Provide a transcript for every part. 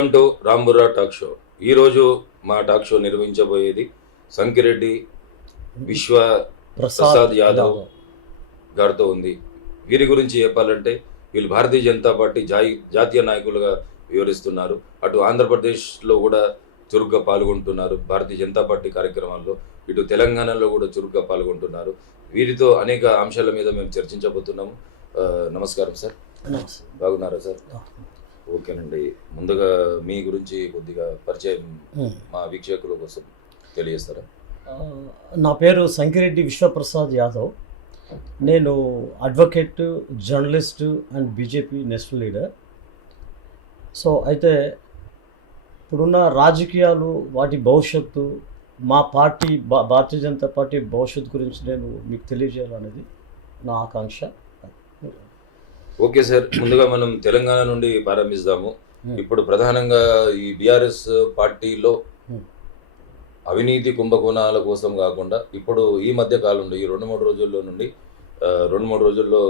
Welcome to రాంబుర్రా talk show. ఈరోజు మా టాక్ షో నిర్వహించబోయేది సంకిరెడ్డి విశ్వ ప్రసాద్ యాదవ్ గారితో ఉంది. వీరి గురించి చెప్పాలంటే వీళ్ళు భారతీయ జనతా పార్టీ జాతీయ నాయకులుగా వివరిస్తున్నారు. అటు ఆంధ్రప్రదేశ్లో కూడా చురుగ్గా పాల్గొంటున్నారు భారతీయ జనతా పార్టీ కార్యక్రమాల్లో, ఇటు తెలంగాణలో కూడా చురుగ్గా పాల్గొంటున్నారు. వీరితో అనేక అంశాల మీద మేము చర్చించబోతున్నాము. నమస్కారం సార్. బాగున్నారా సార్? ఓకేనండి. ముందుగా మీ గురించి కొద్దిగా పరిచయం మా వీక్షకుల కోసం తెలియజేస్తారా? నా పేరు సంకిరెడ్డి విశ్వప్రసాద్ యాదవ్. నేను advocate, journalist and BJP national leader. So అయితే ఇప్పుడున్న రాజకీయాలు, వాటి భవిష్యత్తు, మా పార్టీ భారతీయ జనతా పార్టీ భవిష్యత్తు గురించి నేను మీకు తెలియజేయాలనేది నా ఆకాంక్ష. ఓకే సార్, ముందుగా మనం తెలంగాణ నుండి ప్రారంభిస్తాము. ఇప్పుడు ప్రధానంగా ఈ బీఆర్ఎస్ పార్టీలో అవినీతి కుంభకోణాల కోసం కాకుండా ఇప్పుడు ఈ మధ్య కాలంలో ఈ రెండు మూడు రోజుల్లో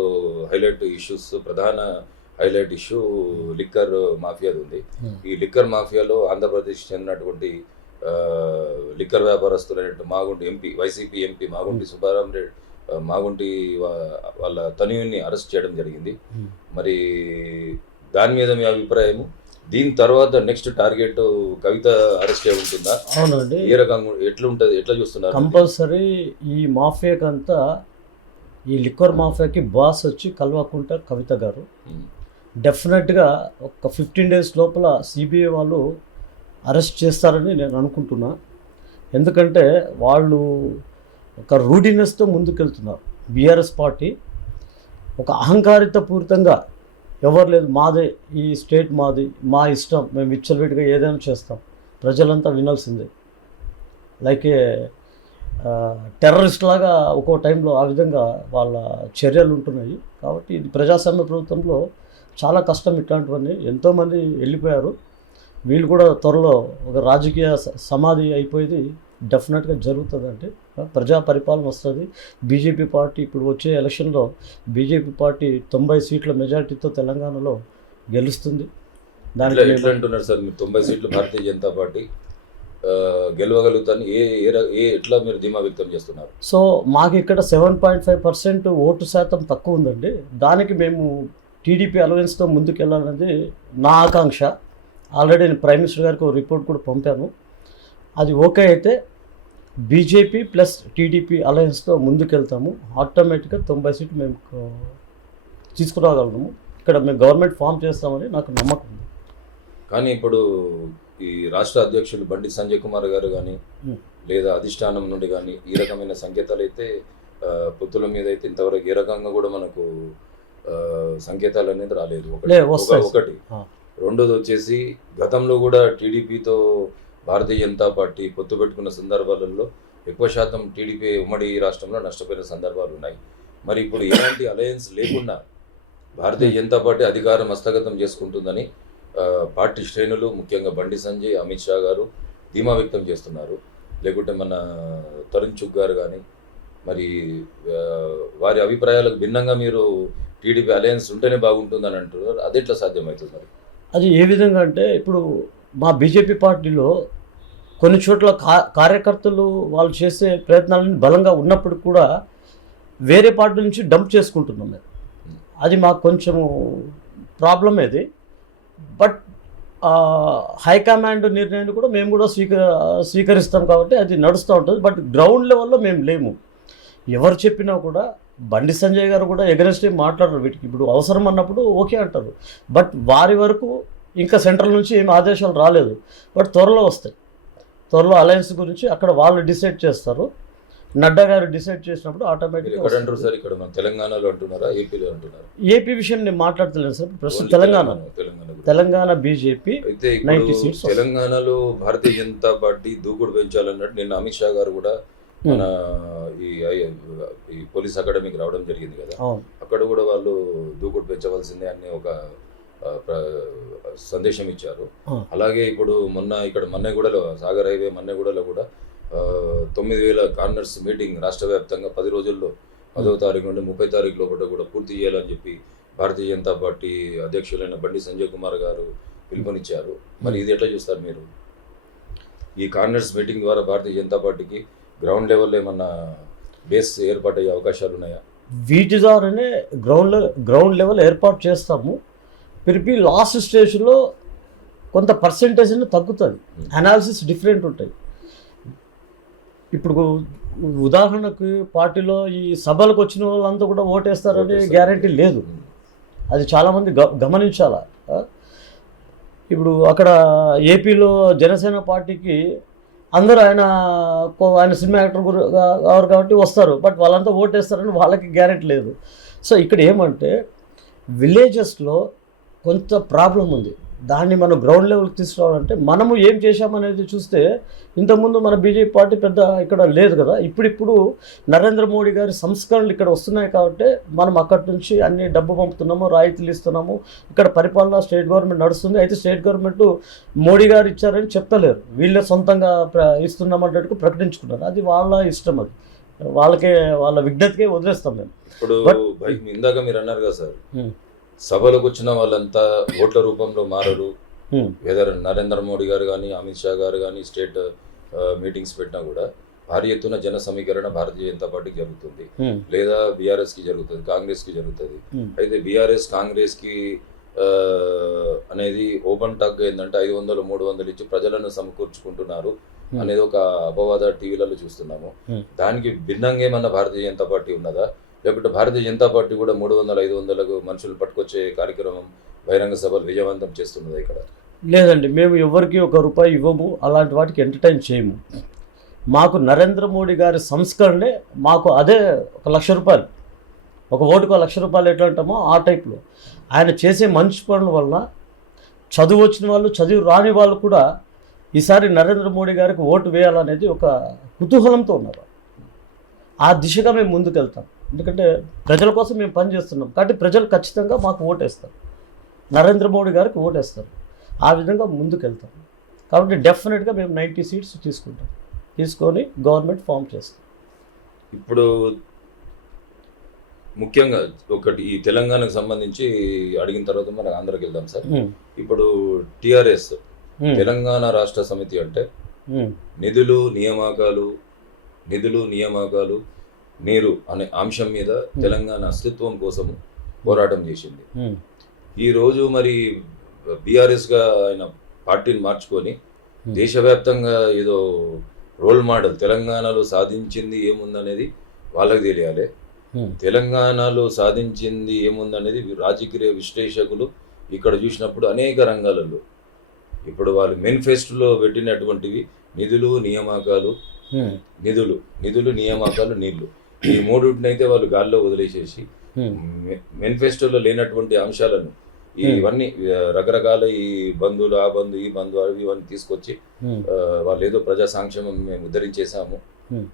హైలైట్ ఇష్యూస్, ప్రధాన హైలైట్ ఇష్యూ లిక్కర్ మాఫియాది ఉంది. ఈ లిక్కర్ మాఫియాలో ఆంధ్రప్రదేశ్ చెందినటువంటి liquor వ్యాపారస్తులైన Magunta MP, YCP MP Magunta సుబ్బారాం Reddy, Magunta వాళ్ళ తనయుని అరెస్ట్ చేయడం జరిగింది. మరి దాని మీద మీ అభిప్రాయము? దీని తర్వాత నెక్స్ట్ టార్గెట్ కవిత అరెస్ట్ అయి ఉంటుందా? అవునండి. ఏ రకంగా ఎట్లుంటుంది, ఎట్లా చూస్తున్నారు? కంపల్సరీ ఈ మాఫియాకంతా, ఈ లిక్కర్ మాఫియాకి బాస్ వచ్చి కల్వకుంట కవిత గారు. డెఫినెట్గా ఒక 15 days లోపల సిబిఐ వాళ్ళు అరెస్ట్ చేస్తారని నేను అనుకుంటున్నా. ఎందుకంటే వాళ్ళు ఒక రూఢినెస్తో ముందుకెళ్తున్నారు. బీఆర్ఎస్ పార్టీ ఒక అహంకారితపూరితంగా ఎవరు లేదు, మాదే ఈ స్టేట్, మాది, మా ఇష్టం, మేము విచ్చలవిడిగా ఏదైనా చేస్తాం, ప్రజలంతా వినాల్సిందే, లైక్ టెర్రరిస్ట్ లాగా ఒక్కో టైంలో ఆ విధంగా వాళ్ళ చర్యలు ఉంటున్నాయి. కాబట్టి ఇది ప్రజాస్వామ్య ప్రభుత్వంలో చాలా కష్టం. ఇట్లాంటివన్నీ ఎంతోమంది వెళ్ళిపోయారు. వీళ్ళు కూడా త్వరలో ఒక రాజకీయ సమాధి అయిపోయేది డెఫినెట్గా జరుగుతుందంటే ప్రజా పరిపాలన వస్తుంది. బీజేపీ పార్టీ ఇప్పుడు వచ్చే ఎలక్షన్లో బీజేపీ పార్టీ 90 సీట్ల మెజార్టీతో తెలంగాణలో గెలుస్తుంది. దాంట్లో ఎట్లా అంటున్నారు సార్ మీరు? 90 సీట్లు భారతీయ జనతా పార్టీ గెలవగలుగుతాను ఎట్లా మీరు ధీమా వ్యక్తం చేస్తున్నారు? సో మాకు ఇక్కడ 7.5% ఓటు శాతం తక్కువ ఉందండి. దానికి మేము టీడీపీ అలవెన్స్తో ముందుకెళ్ళాలనేది నా ఆకాంక్ష. ఆల్రెడీ నేను ప్రైమ్ మినిస్టర్ గారికి ఒక రిపోర్ట్ కూడా పంపాను. అది ఓకే అయితే బీజేపీ ప్లస్ టీడీపీ అలయన్స్తో ముందుకెళ్తాము. ఆటోమేటిక్గా 90 సీట్లు మేము తీసుకురాగలము. ఇక్కడ మేము గవర్నమెంట్ ఫామ్ చేస్తామని నాకు నమ్మకం ఉంది. కానీ ఇప్పుడు ఈ రాష్ట్ర అధ్యక్షులు బండి సంజయ్ కుమార్ గారు కానీ లేదా అధిష్టానం నుండి కానీ ఈ రకమైన సంకేతాలు అయితే పొత్తుల మీద అయితే ఇంతవరకు ఏ రకంగా కూడా మనకు సంకేతాలు అనేది రాలేదు. ఒకటి. రెండోది వచ్చేసి గతంలో కూడా టీడీపీతో భారతీయ జనతా పార్టీ పొత్తు పెట్టుకున్న సందర్భాలలో ఎక్కువ శాతం టీడీపీ ఉమ్మడి రాష్ట్రంలో నష్టపోయిన సందర్భాలు ఉన్నాయి. మరి ఇప్పుడు ఎలాంటి అలయన్స్ లేకుండా భారతీయ జనతా పార్టీ అధికారం హస్తగతం చేసుకుంటుందని పార్టీ శ్రేణులు, ముఖ్యంగా బండి సంజయ్, అమిత్ షా గారు ధీమా వ్యక్తం చేస్తున్నారు. లేకుంటే మన తరుణ్ చుగ్ గారు కానీ, మరి వారి అభిప్రాయాలకు భిన్నంగా మీరు టీడీపీ అలయన్స్ ఉంటేనే బాగుంటుందని అంటున్నారు. అది ఎట్లా సాధ్యమవుతుంది? మరి అది ఏ విధంగా అంటే, ఇప్పుడు మా బీజేపీ పార్టీలో కొన్ని చోట్ల కార్యకర్తలు వాళ్ళు చేసే ప్రయత్నాలను బలంగా ఉన్నప్పుడు కూడా వేరే పార్టీ నుంచి డంప్ చేసుకుంటున్నాం మేము. అది మాకు కొంచెము ప్రాబ్లం ఇది. బట్ హైకమాండ్ నిర్ణయాన్ని కూడా మేము కూడా స్వీకరిస్తాం కాబట్టి అది నడుస్తూ ఉంటుంది. బట్ గ్రౌండ్ లెవెల్లో మేము లేము. ఎవరు చెప్పినా కూడా బండి సంజయ్ గారు కూడా ఎగరెస్ట్ మాట్లాడరు. వీటికి ఇప్పుడు అవసరం అన్నప్పుడు ఓకే అంటారు. బట్ వారి వరకు ఇంకా సెంట్రల్ నుంచి ఏం ఆదేశాలు రాలేదు. బట్ త్వరలో వస్తాయి. త్వరలో అలయన్స్ గురించి అక్కడ వాళ్ళు డిసైడ్ చేస్తారు. నడ్డా గారు డిసైడ్ చేసినప్పుడు ఆటోమేటిక్గా. సార్ ఇక్కడ మన తెలంగాణలో అంటున్నారా, ఏపీలో అంటున్నారు? ఏపీ విషయం నేను మాట్లాడతలేను సార్. ప్రస్తుతం తెలంగాణ బీజేపీ 90 సీట్స్. తెలంగాణలో భారతీయ జనతా పార్టీ దూకుడు పెంచాలన్నట్టు నిన్న అమిత్ షా గారు కూడా మన ఈ పోలీస్ అకాడమీకి రావడం జరిగింది కదా. అక్కడ కూడా వాళ్ళు దూకుడు పెంచవలసిందే అని ఒక సందేశం ఇచ్చారు. అలాగే ఇప్పుడు ఇక్కడ మన్నెగూడలో, సాగర్ హైవే మన్నెగూడలో కూడా 9,000 కార్నర్స్ మీటింగ్ రాష్ట్ర వ్యాప్తంగా 10 రోజుల్లో 10వ తారీఖు నుండి 30 తారీఖు లోపల కూడా పూర్తి చేయాలని చెప్పి భారతీయ జనతా పార్టీ అధ్యక్షులైన బండి సంజయ్ కుమార్ గారు పిలుపునిచ్చారు. మరి ఇది ఎట్లా చూస్తారు మీరు? ఈ కార్నర్స్ మీటింగ్ ద్వారా భారతీయ జనతా పార్టీకి గ్రౌండ్ లెవెల్లో ఏమన్నా బేస్ ఏర్పాటయ్యే అవకాశాలు ఉన్నాయా? వీటి ద్వారానే గ్రౌండ్ లెవెల్ ఏర్పాటు చేస్తాము. పిలిపి లాస్ట్ స్టేజ్లో కొంత పర్సెంటేజ్ తగ్గుతుంది. అనాలిసిస్ డిఫరెంట్ ఉంటాయి. ఇప్పుడు ఉదాహరణకు పార్టీలో ఈ సభలకు వచ్చిన వాళ్ళంతా కూడా ఓటేస్తారని గ్యారంటీ లేదు. అది చాలామంది గమనించాలా. ఇప్పుడు అక్కడ ఏపీలో జనసేన పార్టీకి అందరూ ఆయన సినిమా యాక్టర్ గారు కాబట్టి వస్తారు, బట్ వాళ్ళంతా ఓటేస్తారని వాళ్ళకి గ్యారెంటీ లేదు. సో ఇక్కడ ఏమంటే విలేజెస్లో కొంత ప్రాబ్లం ఉంది. దాన్ని మనం గ్రౌండ్ లెవెల్కి తీసుకురావాలంటే మనము ఏం చేశామనేది చూస్తే, ఇంతకుముందు మన బీజేపీ పార్టీ పెద్ద ఇక్కడ లేదు కదా. ఇప్పుడు నరేంద్ర మోడీ గారి సంస్కరణలు ఇక్కడ వస్తున్నాయి కాబట్టి మనం అక్కడి నుంచి అన్ని డబ్బు పంపుతున్నాము, రాయితీలు ఇస్తున్నాము. ఇక్కడ పరిపాలన స్టేట్ గవర్నమెంట్ నడుస్తుంది. అయితే స్టేట్ గవర్నమెంట్ మోడీ గారు ఇచ్చారని చెప్తలేరు, వీళ్ళే సొంతంగా ఇస్తున్నామంటూ ప్రకటించుకున్నారు. అది వాళ్ళ ఇష్టం, అది వాళ్ళ విజ్ఞతకే వదిలేస్తాం మేము. ఇప్పుడు ఇందాక మీరు అన్నారు కదా సార్, సభలకు వచ్చిన వాళ్ళంతా ఓట్ల రూపంలో మారరు. వెదర్ నరేంద్ర మోడీ గారు కానీ, అమిత్ షా గారు కానీ స్టేట్ మీటింగ్స్ పెట్టినా కూడా భారీ ఎత్తున జన సమీకరణ భారతీయ జనతా పార్టీకి జరుగుతుంది, లేదా బీఆర్ఎస్కి జరుగుతుంది, కాంగ్రెస్కి జరుగుతుంది. అయితే బీఆర్ఎస్ కాంగ్రెస్కి అనేది ఓపెన్ టాక్ ఏంటంటే 500, 300 ఇచ్చి ప్రజలను సమకూర్చుకుంటున్నారు అనేది ఒక అపవాద టీవీలలో చూస్తున్నాము. దానికి భిన్నంగా ఏమన్నా భారతీయ జనతా పార్టీ ఉన్నదా? లేకపోతే భారతీయ జనతా పార్టీ కూడా 300, 500 మనుషులు పట్టుకొచ్చే కార్యక్రమం, బహిరంగ సభలు విజయవంతం చేస్తున్నది ఇక్కడ? లేదండి, మేము ఎవరికి ₹1 ఇవ్వము, అలాంటి వాటికి ఎంటర్టైన్ చేయము. మాకు నరేంద్ర మోడీ గారి సంస్కరణే మాకు అదే ₹1,00,000. ఒక ఓటుకు ₹1,00,000 ఎట్లా అంటామో ఆ టైప్లో ఆయన చేసే మంచి పనుల వలన చదువు వచ్చిన వాళ్ళు, చదువు రాని వాళ్ళు కూడా ఈసారి నరేంద్ర మోడీ గారికి ఓటు వేయాలనేది ఒక కుతూహలంతో ఉన్నారు. ఆ దిశగా మేము ముందుకెళ్తాం. ఎందుకంటే ప్రజల కోసం మేము పనిచేస్తున్నాం కాబట్టి ప్రజలు ఖచ్చితంగా మాకు ఓటేస్తారు, నరేంద్ర మోడీ గారికి ఓటేస్తారు. ఆ విధంగా ముందుకెళ్తాం కాబట్టి డెఫినెట్గా మేము 90 సీట్స్ తీసుకొని గవర్నమెంట్ ఫామ్ చేస్తాం. ఇప్పుడు ముఖ్యంగా ఒకటి ఈ తెలంగాణకు సంబంధించి అడిగిన తర్వాత మనం ఆంధ్రాకి వెళ్దాం సార్. ఇప్పుడు టిఆర్ఎస్ తెలంగాణ రాష్ట్ర సమితి అంటే నిధులు నియామకాలు నీరు అనే అంశం మీద తెలంగాణ అస్తిత్వం కోసం పోరాటం చేసింది. ఈరోజు మరి బీఆర్ఎస్గా ఆయన పార్టీని మార్చుకొని దేశవ్యాప్తంగా ఏదో రోల్ మోడల్ తెలంగాణలో సాధించింది ఏముందనేది వాళ్ళకి తెలియాలి. తెలంగాణలో సాధించింది ఏముందనేది రాజకీయ విశ్లేషకులు ఇక్కడ చూసినప్పుడు అనేక రంగాలలో ఇప్పుడు వాళ్ళు మేనిఫెస్టోలో పెట్టినటువంటివి నిధులు నియామకాలు నీళ్లు, ఈ మూడింటినైతే వాళ్ళు గాల్లో వదిలేసేసి మేనిఫెస్టోలో లేనటువంటి అంశాలను ఇవన్నీ రకరకాల ఈ బంధువులు, ఆ బంధు, ఈ బంధు, అవి ఇవన్నీ తీసుకొచ్చి వాళ్ళు ఏదో ప్రజా సంక్షేమం మేము ఉద్ధరించేసాము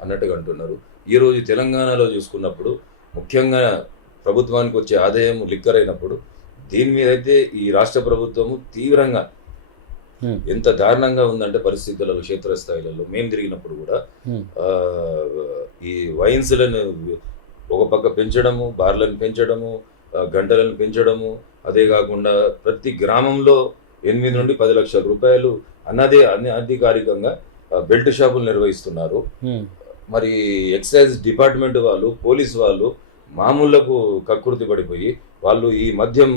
అన్నట్టుగా అంటున్నారు. ఈరోజు తెలంగాణలో చూసుకున్నప్పుడు ముఖ్యంగా ప్రభుత్వానికి వచ్చే ఆదాయం లిక్కర్ అయినప్పుడు దీని మీద అయితే ఈ రాష్ట్ర ప్రభుత్వము తీవ్రంగా ఎంత దారుణంగా ఉందంటే పరిస్థితులలో క్షేత్రస్థాయిలలో మేము తిరిగినప్పుడు కూడా ఈ వైన్స్లను ఒక పక్క పెంచడము, బార్లను పెంచడము, గంటలను పెంచడము, అదే కాకుండా ప్రతి గ్రామంలో 8 నుండి 10 లక్షల రూపాయలు అధికారికంగా బెల్ట్ షాపులు నిర్వహిస్తున్నారు. మరి ఎక్సైజ్ డిపార్ట్మెంట్ వాళ్ళు, పోలీసు వాళ్ళు మామూళ్లకు కక్కుర్తి పడిపోయి వాళ్ళు ఈ మద్యం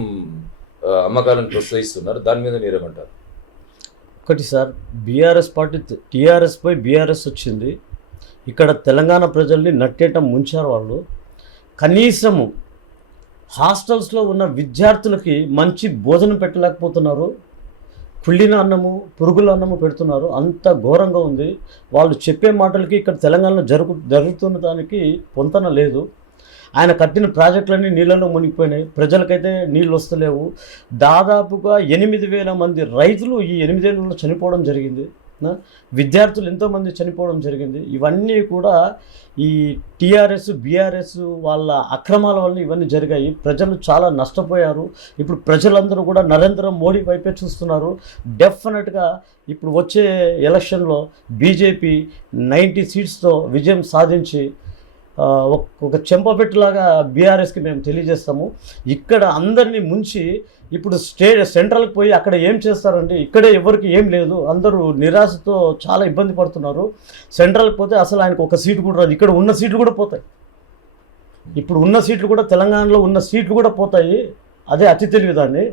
అమ్మకాలను ప్రోత్సహిస్తున్నారు. దాని మీద మీరేమంటారు? ఒకటి సార్, బీఆర్ఎస్ పార్టీ టీఆర్ఎస్ పై బీఆర్ఎస్ వచ్చింది. ఇక్కడ తెలంగాణ ప్రజల్ని నట్టేట ముంచారు వాళ్ళు. కనీసము హాస్టల్స్లో ఉన్న విద్యార్థులకి మంచి భోజనం పెట్టలేకపోతున్నారు. కుళ్ళిన అన్నము, పురుగుల అన్నము పెడుతున్నారు. అంత ఘోరంగా ఉంది. వాళ్ళు చెప్పే మాటలకి ఇక్కడ తెలంగాణలో జరుగుతున్న దానికి పొంతన లేదు. ఆయన కట్టిన ప్రాజెక్టులన్నీ నీళ్ళలో మునిగిపోయినాయి. ప్రజలకైతే నీళ్ళు వస్తలేవు. దాదాపుగా 8,000 మంది రైతులు ఈ 8 ఏళ్ళలో చనిపోవడం జరిగింది. విద్యార్థులు ఎంతోమంది చనిపోవడం జరిగింది. ఇవన్నీ కూడా ఈ టీఆర్ఎస్ బీఆర్ఎస్ వాళ్ళ అక్రమాల వల్ల ఇవన్నీ జరిగాయి. ప్రజలు చాలా నష్టపోయారు. ఇప్పుడు ప్రజలందరూ కూడా నరేంద్ర మోడీ వైపే చూస్తున్నారు. డెఫినెట్గా ఇప్పుడు వచ్చే ఎలక్షన్లో బీజేపీ 90 సీట్స్తో విజయం సాధించి ఒక చెంపపెట్టులాగా బీఆర్ఎస్కి మేము తెలియజేస్తాము. ఇక్కడ అందరినీ ముంచి ఇప్పుడు సెంట్రల్కి పోయి అక్కడ ఏం చేస్తారండి? ఇక్కడే ఎవరికి ఏం లేదు, అందరూ నిరాశతో చాలా ఇబ్బంది పడుతున్నారు. సెంట్రల్కి పోతే అసలు ఆయనకు ఒక సీటు కూడా రాదు. ఇక్కడ ఉన్న సీట్లు కూడా పోతాయి. ఇప్పుడు ఉన్న సీట్లు కూడా, తెలంగాణలో ఉన్న సీట్లు కూడా పోతాయి. అదే అతి తెలివిదాన్ని.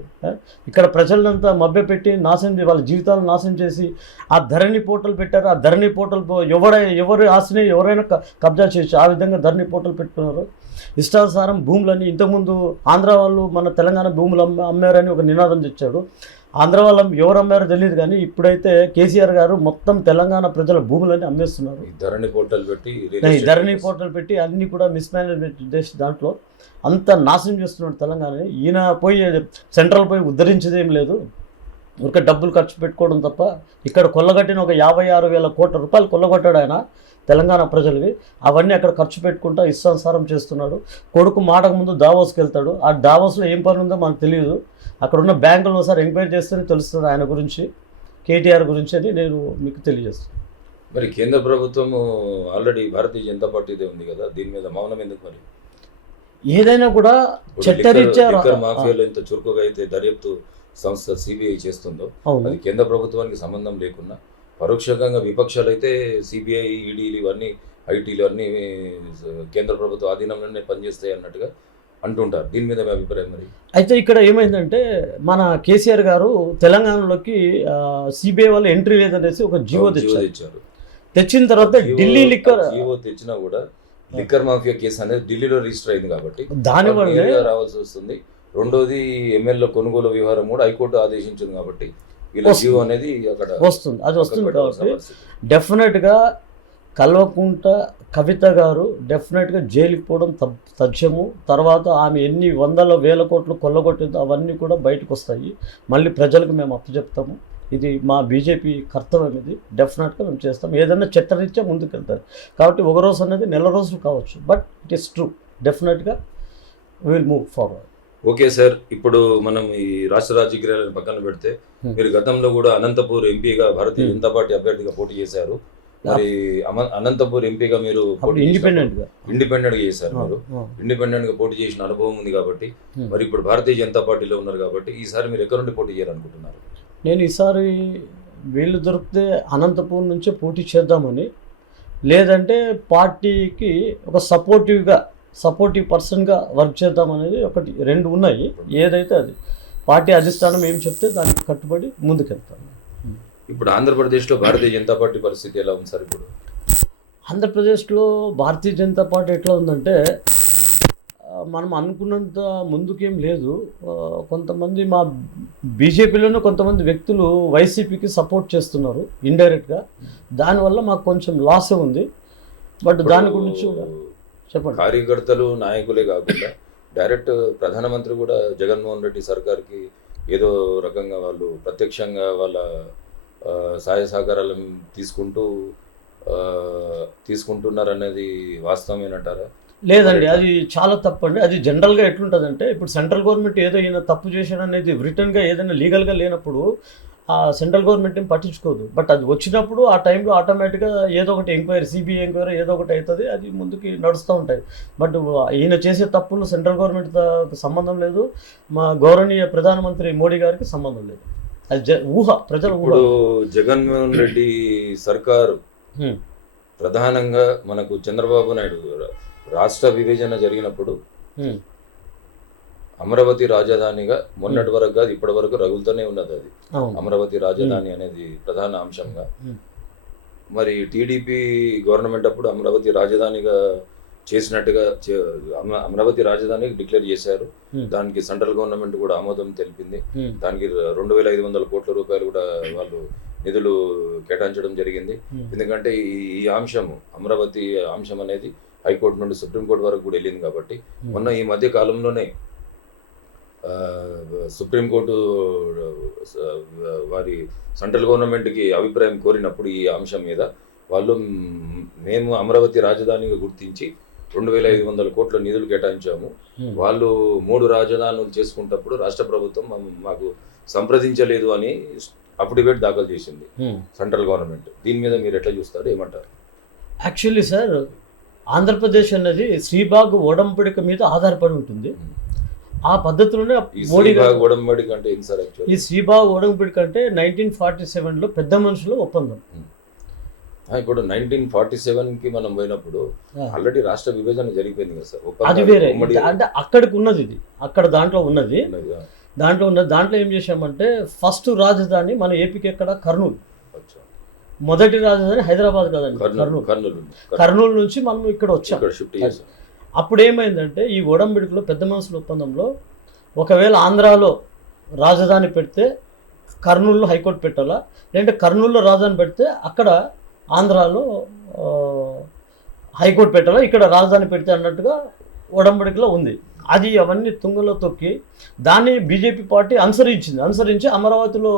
ఇక్కడ ప్రజలంతా మభ్యపెట్టి వాళ్ళ జీవితాలను నాశనం చేసి ఆ ధరణి పోర్టల్ పెట్టారు. ఆ ధరణి పోర్టల్ ఎవరి ఆశని ఎవరైనా కబ్జా చేయొచ్చు. ఆ విధంగా ధరణి పోర్టల్ పెట్టుకున్నారు. ఇష్టానుసారం భూములని, ఇంతకుముందు ఆంధ్ర వాళ్ళు మన తెలంగాణ భూములు అమ్మారని ఒక నినాదం తెచ్చాడు. ఆంధ్ర వాళ్ళు ఎవరు అమ్మారో తెలియదు, కానీ ఇప్పుడైతే కేసీఆర్ గారు మొత్తం తెలంగాణ ప్రజల భూములని అమ్మేస్తున్నారు. ధరణి పోర్టల్ పెట్టి అన్ని కూడా మిస్మేనేజ్మెంట్ చేసి దాంట్లో అంత నాశనం చేస్తున్నాడు తెలంగాణని. ఈయన పోయి సెంట్రల్ పోయి ఉద్ధరించేది ఏం లేదు, ఊరికే డబ్బులు ఖర్చు పెట్టుకోవడం తప్ప. ఇక్కడ కొల్లగట్టిన ఒక 56,000 కోట్ల రూపాయలు కొల్లగొట్టాడు ఆయన తెలంగాణ ప్రజలవి. అవన్నీ అక్కడ ఖర్చు పెట్టుకుంటా ఇష్టానుసారం చేస్తున్నాడు. కొడుకు మాటకు ముందు దావోస్కి వెళ్తాడు. ఆ దావోస్లో ఏం పని ఉందో మనకు తెలియదు. అక్కడ ఉన్న బ్యాంకులను ఒకసారి ఎంక్వైరీ చేస్తేనే తెలుస్తుంది ఆయన గురించి, కేటీఆర్ గురించి అని నేను మీకు తెలియజేస్తాను. మరి కేంద్ర ప్రభుత్వం ఆల్రెడీ భారతీయ జనతా పార్టీదే ఉంది కదా, దీని మీద మౌనం ఎందుకు? మరి ఏదైనా కూడా చట్టరీత్యా మాఫియాలో ఇంత చురుకుగా అయితే దర్యాప్తు సంస్థ సిబిఐ చేస్తుందో, అది కేంద్ర ప్రభుత్వానికి సంబంధం లేకుండా పరోక్షంగా విపక్షాలు అయితే సిబిఐ, ఈడీలు ఇవన్నీ, ఐటీలు అన్నీ కేంద్ర ప్రభుత్వ ఆధీనంలోనే పనిచేస్తాయి అన్నట్టుగా అంటుంటారు. దీని మీద మీ అభిప్రాయం? మరి అయితే ఇక్కడ ఏమైందంటే, మన కేసీఆర్ గారు తెలంగాణలోకి సిబిఐ వాళ్ళు ఎంట్రీ లేదనేసి ఒక జీవో తెచ్చారు. తెచ్చిన తర్వాత ఢిల్లీ జీవో తెచ్చినా కూడా లిక్కర్ మాఫియా కేసు అనేది ఢిల్లీలో రిజిస్టర్ అయింది కాబట్టి దానివల్ల రావాల్సి వస్తుంది. రెండోది ఎమ్మెల్యే కొనుగోలు వ్యవహారం కూడా హైకోర్టు ఆదేశించింది కాబట్టి వీళ్ళ జీవో అనేది అక్కడ వస్తుంది. అది వస్తుంది కాబట్టి డెఫినెట్గా కల్వకుంట్ల కవిత గారు డెఫినెట్గా జైలుకి పోవడం తథ్యము. తర్వాత ఆమె ఎన్ని వందల వేల కోట్లు కొల్లగొట్టిందో అవన్నీ కూడా బయటకు వస్తాయి. మళ్ళీ ప్రజలకు మేము అప్పచెప్తాము. ఇది మా బీజేపీ కర్తవ్యం. ఇది డెఫినెట్గా మేము చేస్తాం. ఏదైనా చట్టరీత్యా ముందుకు వెళ్తారు కాబట్టి ఒక రోజు అనేది నెల రోజులు కావచ్చు, బట్ ఇట్ ఈస్ ట్రూ. డెఫినెట్గా will move forward. Okay sir, ఇప్పుడు మనం ఈ రాష్ట్ర రాజకీయాలను పక్కన పెడితే, మీరు గతంలో కూడా అనంతపూర్ ఎంపీగా భారతీయ జనతా పార్టీ అభ్యర్థిగా పోటీ చేశారు. మరి అనంతపూర్ ఎంపీగా మీరు ఇండిపెండెంట్ గా చేశారు. మీరు ఇండిపెండెంట్ గా పోటీ చేసిన అనుభవం ఉంది కాబట్టి, మరి ఇప్పుడు భారతీయ జనతా పార్టీలో ఉన్నారు కాబట్టి ఈసారి మీరు ఎక్కడ నుండి పోటీ చేయాలనుకుంటున్నారు? నేను ఈసారి వీళ్ళు దొరికితే అనంతపూర్ నుంచే పోటీ చేద్దామని, లేదంటే పార్టీకి ఒక సపోర్టివ్ పర్సన్గా వర్క్ చేద్దామనేది ఒకటి, రెండు ఉన్నాయి. ఏదైతే అది పార్టీ అధిష్టానం ఏం చెప్తే దానికి కట్టుబడి ముందుకెళ్తాను. ఇప్పుడు ఆంధ్రప్రదేశ్లో భారతీయ జనతా పార్టీ పరిస్థితి ఎలా ఉంది సార్? ఇప్పుడు ఆంధ్రప్రదేశ్లో భారతీయ జనతా పార్టీ ఎట్లా ఉందంటే, మనం అనుకున్నంత ముందుకేం లేదు. కొంతమంది మా బీజేపీలోనే కొంతమంది వ్యక్తులు వైసీపీకి సపోర్ట్ చేస్తున్నారు ఇండైరెక్ట్గా. దానివల్ల మాకు కొంచెం లాస్ ఉంది. బట్ దాని గురించి చెప్పండి. కార్యకర్తలు, నాయకులే కాకుండా డైరెక్ట్ ప్రధానమంత్రి కూడా జగన్మోహన్ రెడ్డి సర్కార్కి ఏదో రకంగా వాళ్ళు ప్రత్యక్షంగా వాళ్ళ సహాయ సహకారాలను తీసుకుంటున్నారు అనేది వాస్తవమేనంటారా? లేదండి, అది చాలా తప్పండి. అది జనరల్గా ఎట్లుంటుందంటే, ఇప్పుడు సెంట్రల్ గవర్నమెంట్ ఏదో ఈయన తప్పు చేశాడు అనేది రిటర్న్గా ఏదైనా లీగల్గా లేనప్పుడు ఆ సెంట్రల్ గవర్నమెంట్ ఏం పట్టించుకోదు. బట్ అది వచ్చినప్పుడు ఆ టైంలో ఆటోమేటిక్గా ఏదో ఒకటి ఎంక్వైరీ, సిబిఐ ఎంక్వైరీ ఏదో ఒకటి అవుతుంది, అది ముందుకి నడుస్తూ ఉంటాయి. బట్ ఈయన చేసే తప్పులు సెంట్రల్ గవర్నమెంట్ సంబంధం లేదు, మా గౌరవనీయ ప్రధానమంత్రి మోడీ గారికి సంబంధం లేదు. అది ఊహ, ప్రజల ఊహ. జగన్మోహన్ రెడ్డి సర్కారు ప్రధానంగా మనకు చంద్రబాబు నాయుడు రాష్ట్ర విభజన జరిగినప్పుడు అమరావతి రాజధానిగా మొన్నటి వరకు కాదు ఇప్పటి వరకు రగులుతూనే ఉన్నది. అది అమరావతి రాజధాని అనేది ప్రధాన అంశంగా. మరి టీడీపీ గవర్నమెంట్ అప్పుడు అమరావతి రాజధానిగా చేసినట్టుగా అమరావతి రాజధాని డిక్లేర్ చేశారు. దానికి సెంట్రల్ గవర్నమెంట్ కూడా ఆమోదం తెలిపింది. దానికి 2,500 కోట్ల రూపాయలు కూడా వాళ్ళు నిధులు కేటాయించడం జరిగింది. ఎందుకంటే ఈ అంశం, అమరావతి అంశం అనేది హైకోర్టు నుండి సుప్రీంకోర్టు వరకు కూడా వెళ్ళింది కాబట్టి, మొన్న ఈ మధ్య కాలంలోనే సుప్రీంకోర్టు వారి సెంట్రల్ గవర్నమెంట్కి అభిప్రాయం కోరినప్పుడు ఈ అంశం మీద వాళ్ళు మేము అమరావతి రాజధానిగా గుర్తించి 2,500 కోట్ల నిధులు కేటాయించాము, వాళ్ళు 3 రాజధానులు చేసుకుంటప్పుడు రాష్ట్ర ప్రభుత్వం మాకు సంప్రదించలేదు అని అఫిడవిట్ దాఖలు చేసింది సెంట్రల్ గవర్నమెంట్. దీని మీద మీరు ఎట్లా చూస్తారు, ఏమంటారు? యాక్చువల్లీ సార్, ఆంధ్రప్రదేశ్ అనేది శ్రీబాగ్ ఒడంబడిక మీద ఆధారపడి ఉంటుంది. ఆ పద్ధతిలోనే ఈ మోడీ గారు శ్రీబాగ్ ఒడంబడిక అంటే ఏంటి సార్ యాక్చువల్లీ? ఈ శ్రీబాగ్ ఒడంబడిక అంటే 1947లో పెద్ద మనుషుల ఒప్పందం. ఇప్పుడు 1947కి మనం పోయినప్పుడు ఆల్రెడీ రాష్ట్ర విభజన జరిగిపోయింది కదా సార్. అది వేరే, అంటే అక్కడికి ఉన్నది, ఇది అక్కడ దాంట్లో ఉన్నది. దాంట్లో ఏం చేశామంటే ఫస్ట్ రాజధాని మన ఏపీకి ఎక్కడ కర్నూలు, మొదటి రాజధాని హైదరాబాద్ కదండి, కర్నూలు నుంచి మనం ఇక్కడ వచ్చాం. అప్పుడు ఏమైందంటే ఈ ఒడంబడికలో పెద్ద మనుషుల ఒప్పందంలో ఒకవేళ ఆంధ్రాలో రాజధాని పెడితే కర్నూలులో హైకోర్టు పెట్టాలా, లేదంటే కర్నూలులో రాజధాని పెడితే అక్కడ ఆంధ్రాలో హైకోర్టు పెట్టాలా, ఇక్కడ రాజధాని పెడితే అన్నట్టుగా ఒడంబడికలో ఉంది. అది అవన్నీ తుంగలో తొక్కి దాన్ని బీజేపీ పార్టీ అనుసరించి అమరావతిలో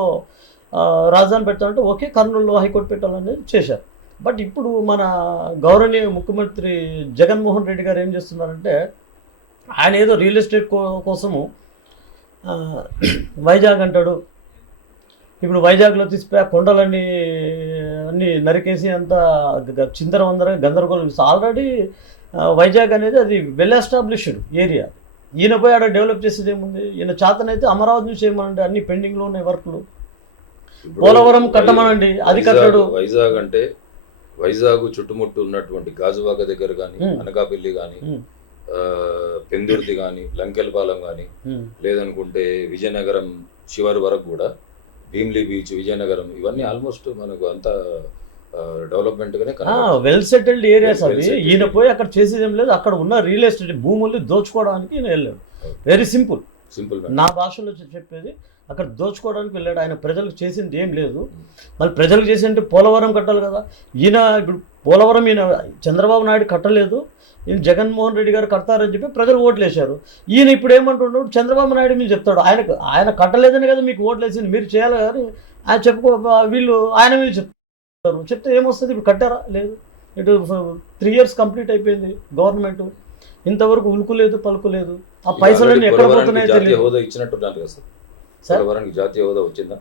రాజధాని పెట్టాలంటే ఓకే, కర్నూలులో హైకోర్టు పెట్టాలనేది చేశారు. బట్ ఇప్పుడు మన గౌరవనీయ ముఖ్యమంత్రి జగన్మోహన్ రెడ్డి గారు ఏం చేస్తున్నారంటే ఆయన ఏదో రియల్ ఎస్టేట్ కోసము వైజాగ్ అంటాడు. ఇప్పుడు వైజాగ్లో తీసిపోయి ఆ కొండలన్నీ అన్నీ నరికేసి అంతా చిందరవందర గందరగోళం. ఆల్రెడీ వైజాగ్ అనేది అది వెల్ ఎస్టాబ్లిష్డ్ ఏరియా. ఈయన పోయి ఆడ డెవలప్ చేసేది ఏముంది? ఈయన చేతనైతే అమరావతి నుంచి ఏమనండి, అన్ని పెండింగ్లో ఉన్నాయి వర్క్లు. పోలవరం కట్టమనండి, అది కట్టడు. వైజాగ్ అంటే వైజాగ్ చుట్టుముట్టు ఉన్నటువంటి గాజువాక దగ్గర కానీ, అనకాపల్లి కానీ, పెందుర్తి కానీ, లంకెలపాలెం కానీ, లేదనుకుంటే విజయనగరం చివరి వరకు కూడా భీమ్లీ బీచ్, విజయనగరం, ఇవన్నీ ఆల్మోస్ట్ మనకు అంతా డెవలప్మెంట్ గానే వెల్ సెటిల్డ్ ఏరియాస్ అవి. ఈయన పోయి అక్కడ చేసేది ఏం లేదు. అక్కడ ఉన్న రియల్ ఎస్టేట్ భూముల్ని దోచుకోవడానికి ఈయన వెళ్ళాడు. వెరీ సింపుల్, నా భాషలో చెప్పేది, అక్కడ దోచుకోవడానికి వెళ్ళాడు. ఆయన ప్రజలకు చేసింది ఏం లేదు. మళ్ళీ ప్రజలకు చేసిందంటే పోలవరం కట్టాలి కదా. ఈయన ఇప్పుడు పోలవరం ఈయన చంద్రబాబు నాయుడు కట్టలేదు, ఈయన జగన్మోహన్ రెడ్డి గారు కడతారని చెప్పి ప్రజలు ఓట్లు వేశారు. ఈయన ఇప్పుడు ఏమంటున్నాడు, చంద్రబాబు నాయుడు మీరు చెప్తాడు ఆయన కట్టలేదని కదా మీకు ఓట్లు వేసింది, మీరు చేయాలి కానీ ఆయన వీళ్ళు ఆయన మీద చెప్తే ఏమొస్తుంది? ఇప్పుడు కట్టారా? లేదు. ఇటు 3 years కంప్లీట్ అయిపోయింది గవర్నమెంట్, ఇంతవరకు ఉలుకులేదు పలుకులేదు. ఆ పైసలన్నీ ఎక్కడ పోతున్నాయో తెలియదు. జాతీయ హోదా వచ్చిందా?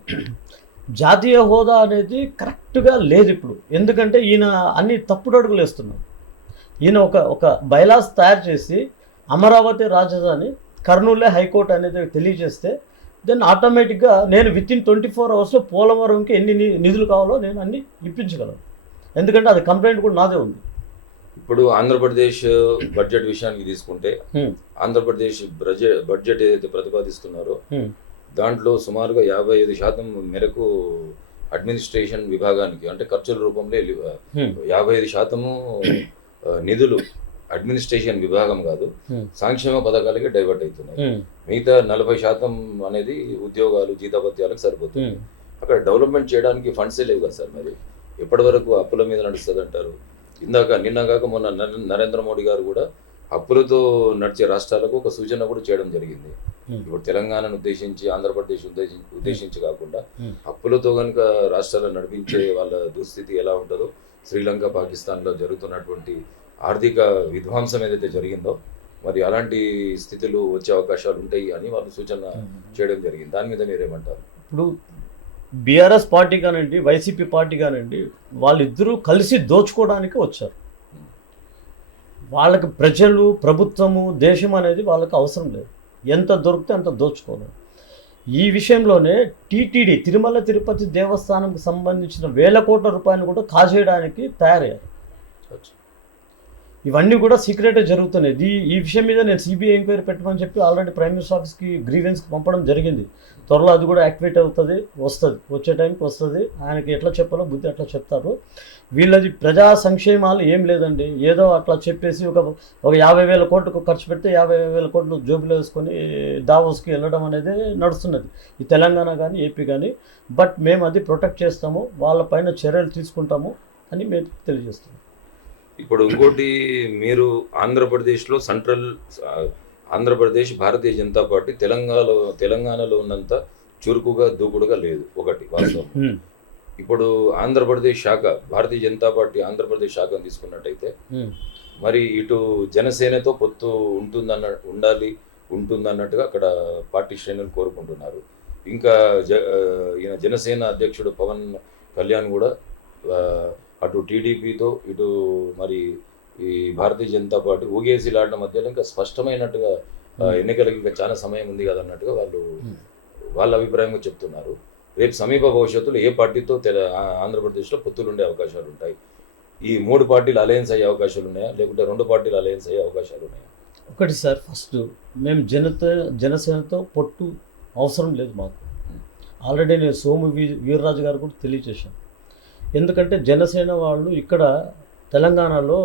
జాతీయ హోదా అనేది కరెక్ట్గా లేదు ఇప్పుడు. ఎందుకంటే ఈయన అన్ని తప్పుడు అడుగులు వేస్తున్నాడు. ఈయన ఒక బైలాస్ తయారు చేసి అమరావతి రాజధాని, కర్నూలే హైకోర్టు అనేది తెలియజేస్తే దెన్ ఆటోమేటిక్గా నేను వితిన్ 24 hours పోలవరంకి ఎన్ని నిధులు కావాలో నేను అన్ని ఇప్పించగలను. ఎందుకంటే అది కంప్లైంట్ కూడా నాదే ఉంది. ఇప్పుడు ఆంధ్రప్రదేశ్ బడ్జెట్ విషయానికి తీసుకుంటే ఆంధ్రప్రదేశ్ బడ్జెట్ ఏదైతే ప్రతిపాదిస్తున్నారో దాంట్లో సుమారుగా 55% మేరకు అడ్మినిస్ట్రేషన్ విభాగానికి, అంటే ఖర్చుల రూపంలో 55% నిధులు అడ్మినిస్ట్రేషన్ విభాగం కాదు, సంక్షేమ పథకాలకి డైవర్ట్ అవుతున్నాయి. మిగతా 40% అనేది ఉద్యోగాలు, జీతభత్యాలకు సరిపోతుంది. అక్కడ డెవలప్మెంట్ చేయడానికి ఫండ్సే లేవు కదా సార్. మరి ఎప్పటి వరకు అప్పుల మీద నడుస్తుంది అంటారు? నిన్నగాక మొన్న నరేంద్ర మోడీ గారు కూడా అప్పులతో నడిచే రాష్ట్రాలకు ఒక సూచన కూడా చేయడం జరిగింది. ఇప్పుడు తెలంగాణను ఉద్దేశించి, ఆంధ్రప్రదేశ్ ఉద్దేశించి కాకుండా అప్పులతో కనుక రాష్ట్రాలను నడిపించే వాళ్ళ దుస్థితి ఎలా ఉంటుందో, శ్రీలంక, పాకిస్తాన్లో జరుగుతున్నటువంటి ఆర్థిక విధ్వంసం ఏదైతే జరిగిందో మరి అలాంటి స్థితులు వచ్చే అవకాశాలు ఉంటాయి అని వాళ్ళు సూచన చేయడం జరిగింది. దాని మీద మీరేమంటారు? ఇప్పుడు బీఆర్ఎస్ పార్టీ కానివ్వండి, వైసీపీ పార్టీ కానివ్వండి, వాళ్ళిద్దరూ కలిసి దోచుకోవడానికి వచ్చారు. వాళ్ళకి ప్రజలు, ప్రభుత్వము, దేశం అనేది వాళ్ళకి అవసరం లేదు. ఎంత దొరికితే అంత దోచుకోవాలి. ఈ విషయంలోనే టీటీడీ, తిరుమల తిరుపతి దేవస్థానంకి సంబంధించిన 1,000 కోట్ల రూపాయలు కూడా కాజేయడానికి తయారయ్యారు. ఇవన్నీ కూడా సీక్రెటే జరుగుతున్నాయి. ఈ విషయం మీద నేను సిబిఐ ఎంక్వైరీ పెట్టమని చెప్పి ఆల్రెడీ ప్రైమ్ మినిస్టర్ ఆఫీస్కి గ్రీవెన్స్కి పంపడం జరిగింది. త్వరలో అది కూడా యాక్టివేట్ అవుతుంది, వచ్చే టైంకి వస్తుంది. ఆయనకి ఎట్లా చెప్పాలో బుద్ధి అట్లా చెప్తారు. వీళ్ళది ప్రజా సంక్షేమాలు ఏం లేదండి. ఏదో అట్లా చెప్పేసి ఒక 50,000 కోట్లకు ఖర్చు పెడితే 50,000 కోట్లు జోబులో వేసుకొని దావోస్కి వెళ్ళడం అనేది నడుస్తున్నది ఈ తెలంగాణ కానీ, ఏపీ కానీ. బట్ మేము అది ప్రొటెక్ట్ చేస్తాము, వాళ్ళపైన చర్యలు తీసుకుంటాము అని మేము తెలియజేస్తున్నాం. ఇప్పుడు ఇంకోటి, మీరు ఆంధ్రప్రదేశ్లో ఆంధ్రప్రదేశ్ భారతీయ జనతా పార్టీ తెలంగాణలో ఉన్నంత చురుకుగా, దూకుడుగా లేదు. ఒకటి వాస్తవం. ఇప్పుడు ఆంధ్రప్రదేశ్ శాఖ, భారతీయ జనతా పార్టీ ఆంధ్రప్రదేశ్ శాఖను తీసుకున్నట్టయితే మరి ఇటు జనసేనతో పొత్తు ఉంటుందన్నట్టుగా అక్కడ పార్టీ శ్రేణులు కోరుకుంటున్నారు. ఇంకా ఈయన జనసేన అధ్యక్షుడు పవన్ కళ్యాణ్ కూడా అటు టీడీపీతో, ఇటు మరి ఈ భారతీయ జనతా పార్టీ ఊగేసిలాడిన మధ్యలో ఇంకా స్పష్టమైనట్టుగా ఎన్నికలకి ఇంకా చాలా సమయం ఉంది కదా అన్నట్టుగా వాళ్ళ అభిప్రాయంగా చెప్తున్నారు. రేపు సమీప భవిష్యత్తులో ఏ పార్టీతో ఆంధ్రప్రదేశ్లో పొత్తులు ఉండే అవకాశాలు ఉంటాయి? ఈ 3 పార్టీలు అలయన్స్ అయ్యే అవకాశాలు ఉన్నాయా, లేకుంటే 2 పార్టీలు అలయన్స్ అయ్యే అవకాశాలు ఉన్నాయా? ఒకటి సార్, ఫస్ట్ మేము జనసేనతో పొట్టు అవసరం లేదు మాకు. ఆల్రెడీ నేను సోము వీర్రాజు గారు కూడా తెలియజేశాను. ఎందుకంటే జనసేన వాళ్ళు ఇక్కడ తెలంగాణలో